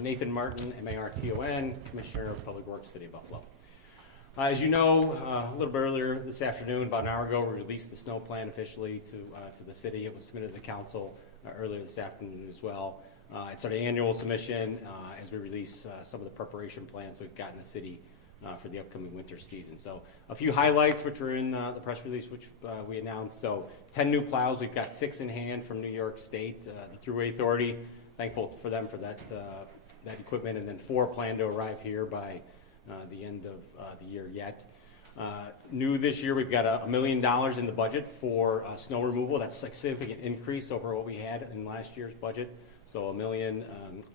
Nathan Martin, M-A-R-T-O-N, Commissioner of Public Works, City of Buffalo. As you know, a little bit earlier this afternoon, about an hour ago, we released the snow plan officially to the city. It was submitted to the council earlier this afternoon as well. It's our annual submission as we release some of the preparation plans we've got in the city for the upcoming winter season. So a few highlights which were in the press release which we announced. So 10 new plows. We've got 6 in hand from New York State, the Thruway Authority. Thankful for them for that equipment, and then 4 plan to arrive here by the end of the year yet. New this year, we've got $1 million in the budget for snow removal. That's a significant increase over what we had in last year's budget. So $1 million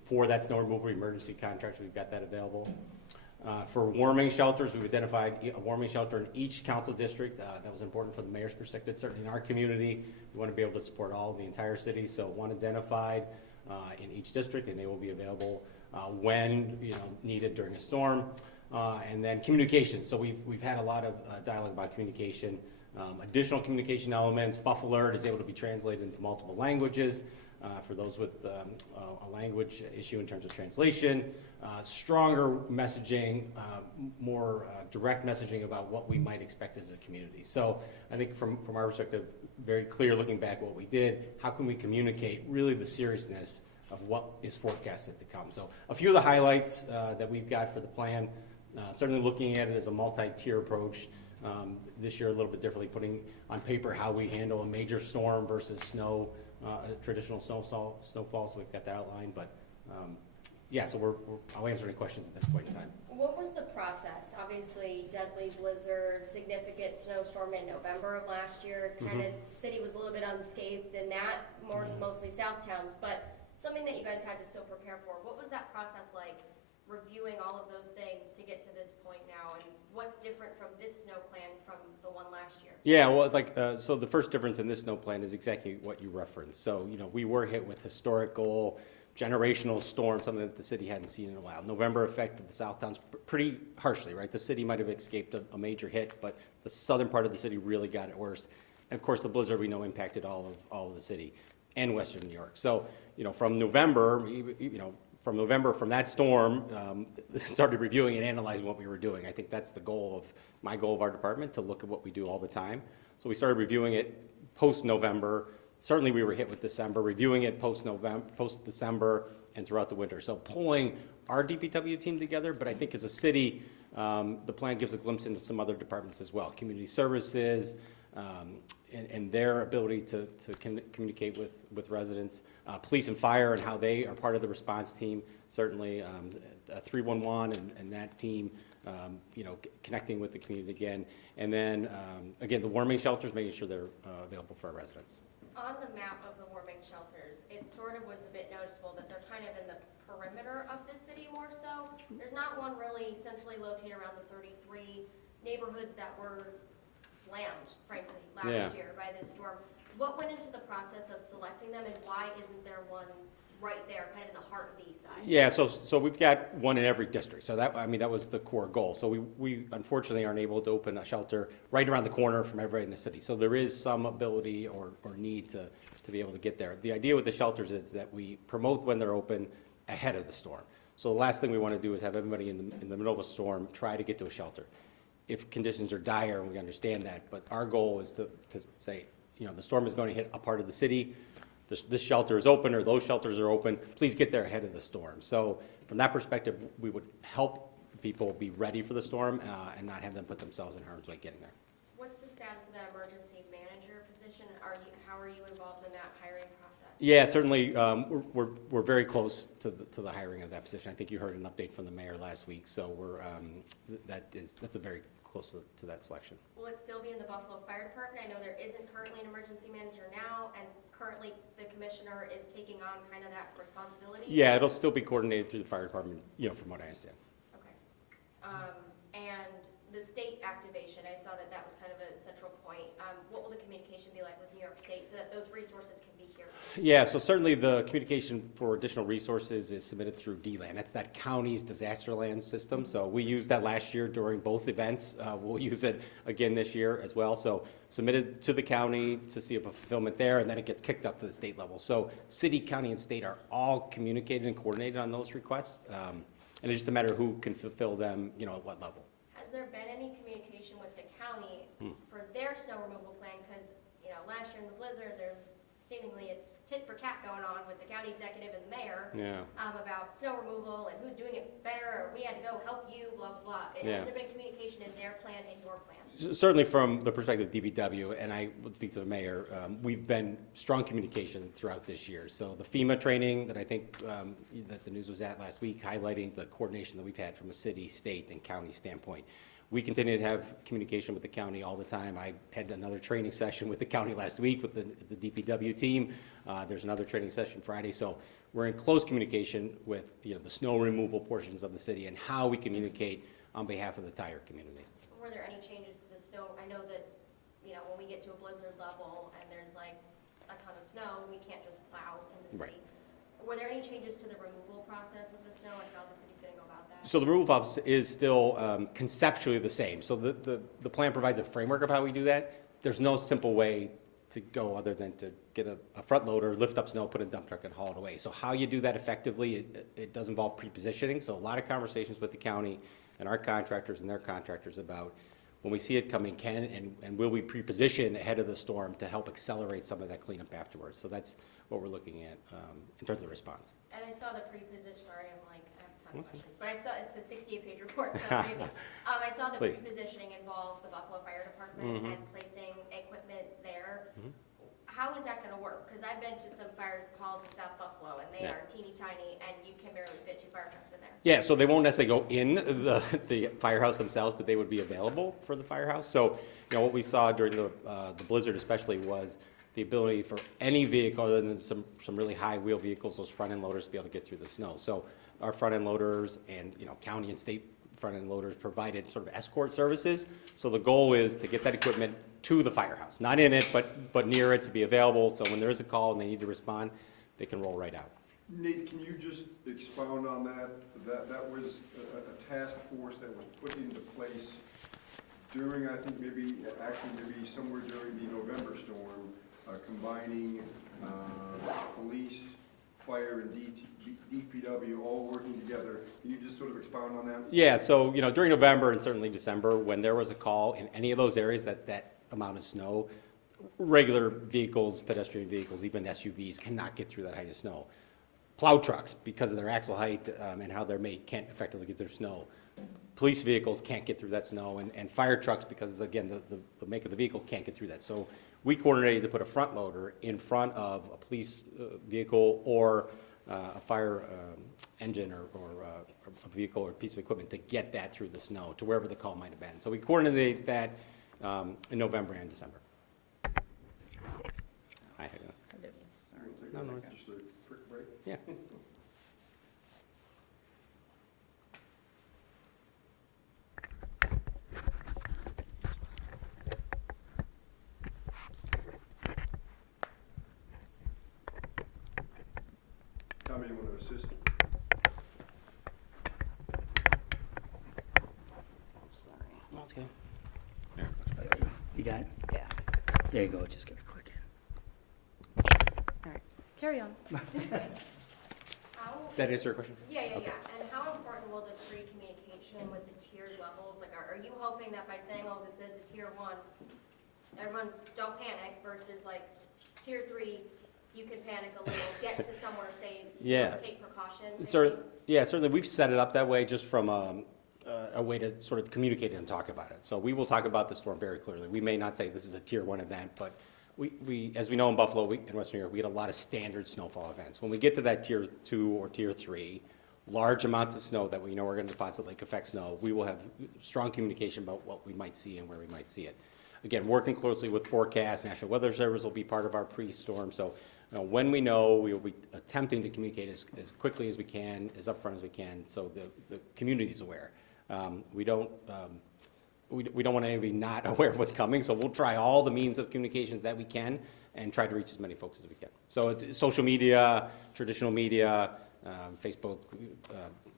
for that snow removal emergency contracts. We've got that available. For warming shelters, we've identified a warming shelter in each council district. That was important for the mayor's perspective. Certainly in our community, we want to be able to support all of the entire city. So one identified in each district, and they will be available when needed during a storm. And then communication. So we've had a lot of dialogue about communication. Additional communication elements. Buff Alert is able to be translated into multiple languages for those with a language issue in terms of translation. Stronger messaging, more direct messaging about what we might expect as a community. So I think from our perspective, very clear looking back what we did. How can we communicate really the seriousness of what is forecasted to come? So a few of the highlights that we've got for the plan. Certainly looking at it as a multi-tier approach. This year a little bit differently, putting on paper how we handle a major storm versus snow, traditional snowfall, so we've got that outlined. But yeah, so I'll answer any questions at this point in time. What was the process? Obviously, deadly blizzard, significant snowstorm in November of last year. Kind of city was a little bit unscathed in that, mostly south towns, but something that you guys had to still prepare for. What was that process like, reviewing all of those things to get to this point now, and what's different from this snow plan from the one last year? Yeah, well, so the first difference in this snow plan is exactly what you referenced. So, we were hit with historical, generational storm, something that the city hadn't seen in a while. November affected the south towns pretty harshly, right? The city might have escaped a major hit, but the southern part of the city really got it worse. And of course, the blizzard we know impacted all of the city and western New York. So, from November, from that storm, started reviewing and analyzing what we were doing. I think that's my goal of our department, to look at what we do all the time. So we started reviewing it post-November. Certainly we were hit with December, reviewing it post-December and throughout the winter. So pulling our DPW team together, but I think as a city, the plan gives a glimpse into some other departments as well. Community services, and their ability to communicate with residents, police and fire and how they are part of the response team, certainly 311 and that team, connecting with the community again. And then, again, the warming shelters, making sure they're available for our residents. On the map of the warming shelters, it sort of was a bit noticeable that they're kind of in the perimeter of the city more so. There's not one really centrally located around the 33 neighborhoods that were slammed, frankly, last year by this storm. What went into the process of selecting them, and why isn't there one right there, kind of in the heart of the east side? Yeah, so we've got one in every district. So that was the core goal. So we unfortunately aren't able to open a shelter right around the corner from everybody in the city. So there is some ability or need to be able to get there. The idea with the shelters is that we promote when they're open ahead of the storm. So the last thing we want to do is have everybody in the middle of a storm try to get to a shelter. If conditions are dire, and we understand that, but our goal is to say, the storm is going to hit a part of the city. This shelter is open, or those shelters are open. Please get there ahead of the storm. So from that perspective, we would help people be ready for the storm and not have them put themselves in harm's way getting there. What's the status of that emergency manager position? How are you involved in that hiring process? Yeah, certainly. We're very close to the hiring of that position. I think you heard an update from the mayor last week. So that's a very close to that selection. Will it still be in the Buffalo Fire Department? I know there isn't currently an emergency manager now, and currently the commissioner is taking on kind of that responsibility? Yeah, it'll still be coordinated through the fire department, from what I understand. Okay. And the state activation, I saw that was kind of a central point. What will the communication be like with New York State so that those resources can be here? Yeah, so certainly the communication for additional resources is submitted through DLAN. That's that county's disaster land system. So we used that last year during both events. We'll use it again this year as well. So submitted to the county to see if a fulfillment there, and then it gets kicked up to the state level. So city, county, and state are all communicated and coordinated on those requests. And it's just a matter of who can fulfill them, you know, at what level. Has there been any communication with the county for their snow removal plan? Because, you know, last year in the blizzard, there's seemingly a tit for tat going on with the county executive and the mayor about snow removal and who's doing it better, or we had to go help you, blah, blah, blah. Has there been communication in their plan and your plan? Certainly from the perspective of DPW, and I would speak to the mayor, we've been strong communication throughout this year. So the FEMA training that I think that the news was at last week, highlighting the coordination that we've had from a city, state, and county standpoint. We continue to have communication with the county all the time. I had another training session with the county last week with the DPW team. There's another training session Friday. So we're in close communication with the snow removal portions of the city and how we communicate on behalf of the entire community. Were there any changes to the snow? I know that, when we get to a blizzard level and there's like a ton of snow, we can't just plow in the city. Right. Were there any changes to the removal process of the snow and how the city's going to go about that? So the removal process is still conceptually the same. So the plan provides a framework of how we do that. There's no simple way to go other than to get a front loader, lift up snow, put in a dump truck, and haul it away. So how you do that effectively, it does involve pre-positioning. So a lot of conversations with the county and our contractors and their contractors about when we see it coming, can and will we pre-position ahead of the storm to help accelerate some of that cleanup afterwards. So that's what we're looking at in terms of the response. And I saw the pre-position, sorry, I have a ton of questions, but I saw, it's a 68-page report, so maybe. I saw the Please. pre-positioning involved the Buffalo Fire Department and placing equipment there. How is that gonna work? Because I've been to some fire halls in South Buffalo, and they are teeny tiny, and you can barely fit 2 fire trucks in there. Yeah, so they won't necessarily go in the firehouse themselves, but they would be available for the firehouse. So, what we saw during the blizzard especially was the ability for any vehicle other than some really high wheel vehicles, those front end loaders, to be able to get through the snow. So our front end loaders and county and state front end loaders provided sort of escort services. So the goal is to get that equipment to the firehouse, not in it, but near it, to be available. So when there is a call and they need to respond, they can roll right out. Nate, can you just expound on that? That was a task force that was put into place during, I think maybe somewhere during the November storm, combining police, fire, and DPW all working together. Can you just sort of expound on that? Yeah, so during November and certainly December, when there was a call in any of those areas that amount of snow, regular vehicles, pedestrian vehicles, even SUVs cannot get through that height of snow. Plow trucks, because of their axle height and how they're made, can't effectively get through snow. Police vehicles can't get through that snow, and fire trucks, because again, the make of the vehicle, can't get through that. So we coordinated to put a front loader in front of a police vehicle or a fire engine or a vehicle or a piece of equipment to get that through the snow to wherever the call might have been. So we coordinated that in November and December. Hi, how you doing? No, no, it's- Just a quick break. Yeah. Tommy, you want to assist? That's good. You got it? Yeah. There you go, just give it a click in. All right. Carry on. How, That answer your question? yeah. Okay. And how important will the pre-communication with the tiered levels, like, are you hoping that by saying, oh, this is a tier 1, everyone don't panic, versus like tier 3, you can panic a little, get to somewhere safe, Yeah. take precautions? Certainly we've set it up that way just from a way to sort of communicate and talk about it. So we will talk about the storm very clearly. We may not say this is a tier 1 event, but we as we know in Buffalo, in Western New York, we get a lot of standard snowfall events. When we get to that tier 2 or tier 3, large amounts of snow that we know are going to deposit lake effect snow, we will have strong communication about what we might see and where we might see it. Again, working closely with forecasts, National Weather Service will be part of our pre-storm. So when we know, we will be attempting to communicate as quickly as we can, as upfront as we can, so the community is aware. We don't want anybody not aware of what's coming, so we'll try all the means of communications that we can and try to reach as many folks as we can. So it's social media, traditional media, Facebook,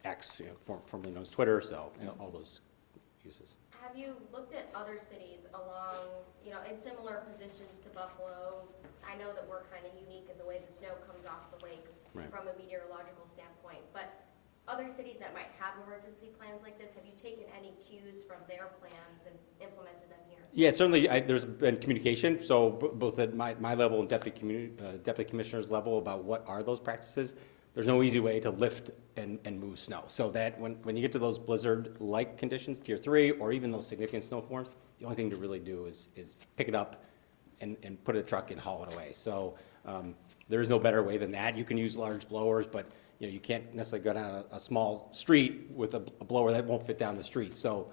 X, formerly known as Twitter, so all those uses. Have you looked at other cities along, in similar positions to Buffalo? I know that we're kind of unique in the way the snow comes off the lake Right. from a meteorological standpoint, but other cities that might have emergency plans like this, have you taken any cues from their plans and implemented them here? Yeah, certainly, there's been communication, so both at my level and deputy commissioner's level about what are those practices. There's no easy way to lift and move snow. So that when you get to those blizzard-like conditions, tier 3, or even those significant snow forms, the only thing to really do is pick it up and put it in a truck and haul it away. So there is no better way than that. You can use large blowers, but you can't necessarily go down a small street with a blower that won't fit down the street. So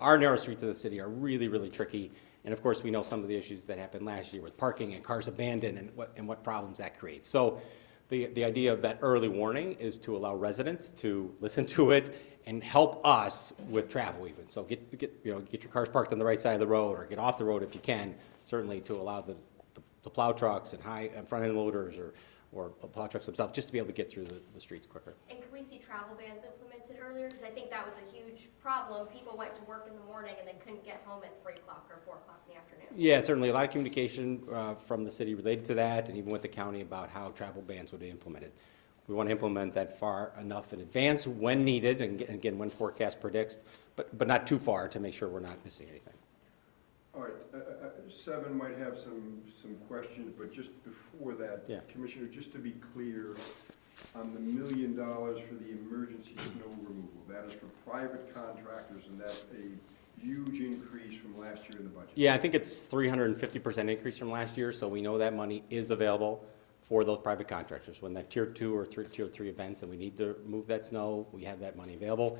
our narrow streets of the city are really, really tricky. And of course, we know some of the issues that happened last year with parking and cars abandoned and what problems that creates. So the idea of that early warning is to allow residents to listen to it and help us with travel even. So get your cars parked on the right side of the road, or get off the road if you can, certainly to allow the plow trucks and front-end loaders or plow trucks themselves just to be able to get through the streets quicker. And can we see travel bans implemented earlier? Because I think that was a huge problem. People went to work in the morning and then couldn't get home at 3 o'clock or 4 o'clock in the afternoon. Yeah, certainly a lot of communication from the city related to that, and even with the county about how travel bans would be implemented. We want to implement that far enough in advance when needed, and again, when forecast predicts, but not too far to make sure we're not missing anything. All right, Seven might have some questions, but just before that, Yeah. Commissioner, just to be clear, on the $1 million for the emergency snow removal, that is for private contractors, and that's a huge increase from last year in the budget. Yeah, I think it's 350% increase from last year, so we know that money is available for those private contractors. When that tier 2 or tier 3 events and we need to move that snow, we have that money available.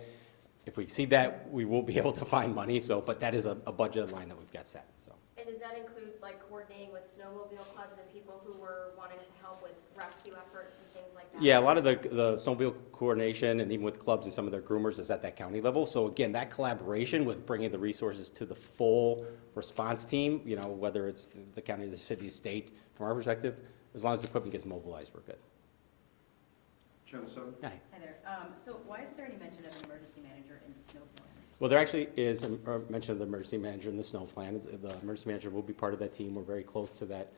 If we exceed that, we will be able to find money, but that is a budget line that we've got set, so. And does that include coordinating with snowmobile clubs and people who were wanting to help with rescue efforts and things like that? Yeah, a lot of the snowmobile coordination and even with clubs and some of their groomers is at that county level. So again, that collaboration with bringing the resources to the full response team, whether it's the county, the city, state, from our perspective, as long as the equipment gets mobilized, we're good. Channel 7? Hi. Hi there. So why isn't there any mention of an emergency manager in the snow plan? Well, there actually is a mention of the emergency manager in the snow plan. The emergency manager will be part of that team. We're very close to that,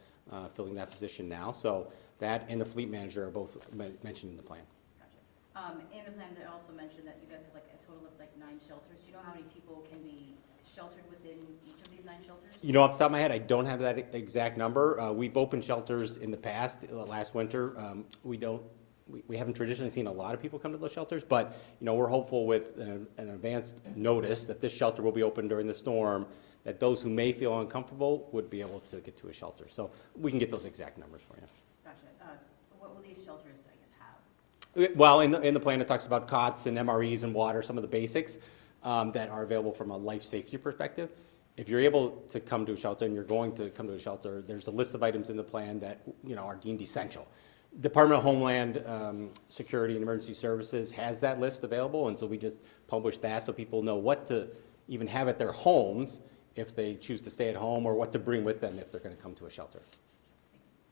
filling that position now. So that and the fleet manager are both mentioned in the plan. Gotcha. In the plan, they also mentioned that you guys have a total of 9 shelters. Do you know how many people can be sheltered within each of these 9 shelters? Off the top of my head, I don't have that exact number. We've opened shelters in the past, last winter. We haven't traditionally seen a lot of people come to those shelters, but we're hopeful with an advanced notice that this shelter will be open during the storm, that those who may feel uncomfortable would be able to get to a shelter. So we can get those exact numbers for you. Gotcha. What will these shelters, have? Well, in the plan, it talks about cots and MREs and water, some of the basics that are available from a life safety perspective. If you're able to come to a shelter and you're going to come to a shelter, there's a list of items in the plan that are deemed essential. Department of Homeland Security and Emergency Services has that list available, and so we just publish that so people know what to even have at their homes if they choose to stay at home, or what to bring with them if they're going to come to a shelter.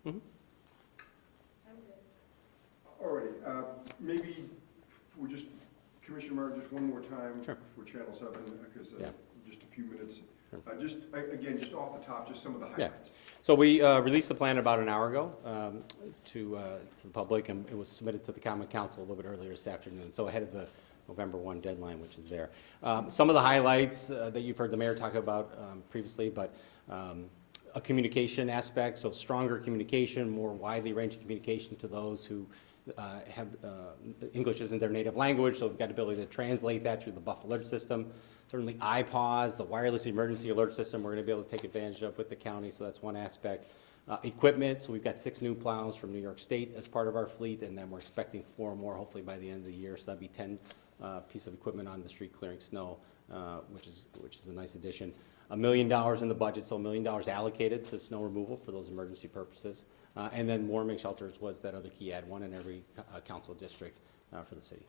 Mm-hmm. All righty, maybe we're just, Commissioner Martin, just one more time Sure. for Channel 7, because Yeah. just a few minutes. Sure. Again, just off the top, just some of the Yeah. highlights. So we released the plan about an hour ago to the public, and it was submitted to the Common Council a little bit earlier this afternoon, so ahead of the November 1 deadline, which is there. Some of the highlights that you've heard the mayor talk about previously, but a communication aspect, so stronger communication, more widely ranging communication to those who have English isn't their native language, so we've got the ability to translate that through the Buff Alert system. Certainly iPause, the wireless emergency alert system, we're going to be able to take advantage of with the county, so that's one aspect. Equipment, so we've got 6 new plows from New York State as part of our fleet, and then we're expecting 4 more hopefully by the end of the year, so that'd be 10 pieces of equipment on the street clearing snow, which is a nice addition. $1 million in the budget, so $1 million allocated to snow removal for those emergency purposes. And then warming shelters was that other key add, 1 in every council district for the city.